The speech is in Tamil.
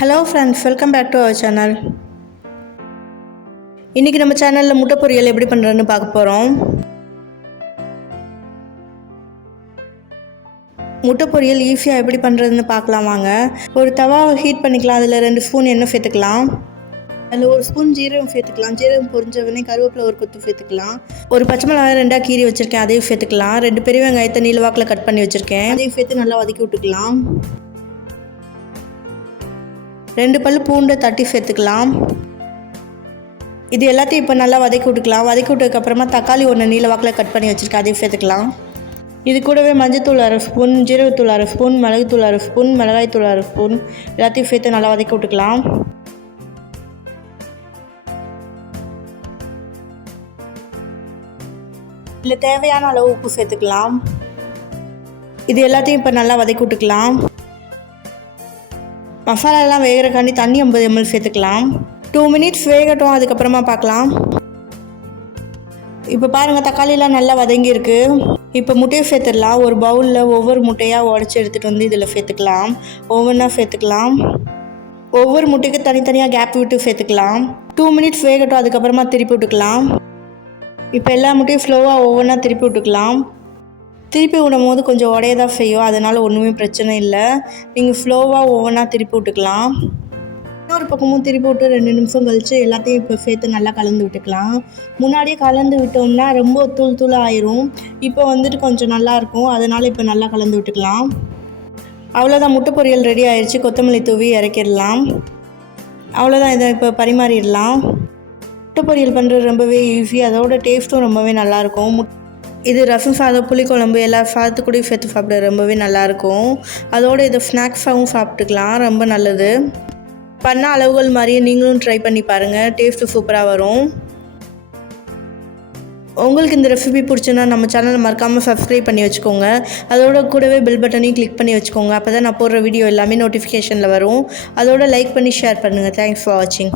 Hello friends welcome back to our channel இன்றைக்கி நம்ம சேனலில் முட்டை பொரியல் எப்படி பண்ணுறதுன்னு பார்க்க போகிறோம் முட்டை பொரியல் ஈஸியாக எப்படி பண்ணுறதுன்னு பார்க்கலாம் வாங்க. ஒரு தவாவை ஹீட் பண்ணிக்கலாம் அதில் ரெண்டு ஸ்பூன் எண்ணெய் சேர்த்துக்கலாம். அதில் ஒரு ஸ்பூன் ஜீரகம் சேர்த்துக்கலாம். ஜீரகம் பொரிஞ்சவனே கருவேப்பிலை ஒரு கொத்து சேர்த்துக்கலாம். ஒரு பச்சை மிளகாய் ரெண்டாக கீறி வச்சுருக்கேன் அதையும் சேர்த்துக்கலாம். ரெண்டு பெரிய வெங்காயத்தை நீல வாக்கில் கட் பண்ணி வச்சுருக்கேன். அதையும் சேர்த்து நல்லா வதக்கி விட்டுக்கலாம். ரெண்டு பல் பூண்டை தட்டி சேர்த்துக்கலாம். இது எல்லாத்தையும் இப்போ நல்லா வதக்கி விட்டுக்கலாம். வதக்கி விட்டதுக்கப்புறமா தக்காளி ஒன்று நீல வாக்கில் கட் பண்ணி வச்சுருக்கேன். அதையும் சேர்த்துக்கலாம். இது கூடவே மஞ்சத்தூள் அரை ஸ்பூன் ஜீரகத்தூள் அரை ஸ்பூன் மிளகுத்தூள் அரை ஸ்பூன் மிளகாய்த்தூள் அரை ஸ்பூன் எல்லாத்தையும் சேர்த்து நல்லா வதக்கி விட்டுக்கலாம். இதில் தேவையான அளவு உப்பு சேர்த்துக்கலாம். இது எல்லாத்தையும் இப்போ நல்லா வதக்கி விட்டுக்கலாம். மசாலாலாம் வேகிறக்காண்டி தண்ணி ஐம்பது எம்எல் சேர்த்துக்கலாம். டூ மினிட்ஸ் வேகட்டும் அதுக்கப்புறமா பார்க்கலாம். இப்போ பாருங்கள் தக்காளிலாம் நல்லா வதங்கியிருக்கு. இப்போ முட்டையை சேர்த்துடலாம். ஒரு பவுலில் ஒவ்வொரு முட்டையாக உடச்சி எடுத்துகிட்டு வந்து இதில் சேர்த்துக்கலாம். ஒவ்வொன்றா சேர்த்துக்கலாம். ஒவ்வொரு முட்டைக்கு தனித்தனியாக கேப் விட்டு சேர்த்துக்கலாம். டூ மினிட்ஸ் வேகட்டும் அதுக்கப்புறமா திருப்பி விட்டுக்கலாம். இப்போ எல்லா முட்டையும் ஸ்லோவாக ஒவ்வொன்றா திருப்பி விட்டுக்கலாம். திருப்பி விடும் போது கொஞ்சம் உடைய தான் செய்யும். அதனால் ஒன்றுமே பிரச்சனை இல்லை. நீங்கள் ஸ்லோவாக ஒவ்வொன்றா திருப்பி விட்டுக்கலாம். இன்னொரு பக்கமும் திருப்பி விட்டு ரெண்டு நிமிஷம் கழித்து எல்லாத்தையும் இப்போ சேர்த்து நல்லா கலந்து விட்டுக்கலாம். முன்னாடியே கலந்து விட்டோம்னா ரொம்ப தூள் தூள் ஆயிரும். இப்போ வந்துட்டு கொஞ்சம் நல்லாயிருக்கும் அதனால் இப்போ நல்லா கலந்து விட்டுக்கலாம். அவ்வளோதான் முட்டை பொரியல் ரெடி ஆயிடுச்சு கொத்தமல்லி தூவி இறக்கிடலாம். அவ்வளோதான் இதை இப்போ பரிமாறிடலாம். முட்டை பொரியல் பண்ணுறது ரொம்பவே ஈஸி அதோட டேஸ்ட்டும் ரொம்பவே நல்லாயிருக்கும் முட் இது ரசம் சாதம் புளிக்குழம்பு எல்லா சாதத்துக்கூடையும் சேர்த்து சாப்பிட ரொம்பவே நல்லாயிருக்கும். அதோடு இதை ஸ்நாக்ஸாகவும் சாப்பிட்டுக்கலாம் ரொம்ப நல்லது. பண்ண அளவுகள் மாதிரியே நீங்களும் ட்ரை பண்ணி பாருங்கள் டேஸ்ட்டு சூப்பராக வரும். உங்களுக்கு இந்த ரெசிபி பிடிச்சுன்னா நம்ம சேனலை மறக்காமல் சப்ஸ்கிரைப் பண்ணி வச்சுக்கோங்க. அதோட கூடவே பெல் பட்டனையும் கிளிக் பண்ணி வச்சுக்கோங்க. அப்போ தான் நான் போடுற வீடியோ எல்லாமே நோட்டிஃபிகேஷனில் வரும். அதோட லைக் பண்ணி ஷேர் பண்ணுங்கள் தேங்க்ஸ் ஃபார் வாட்சிங்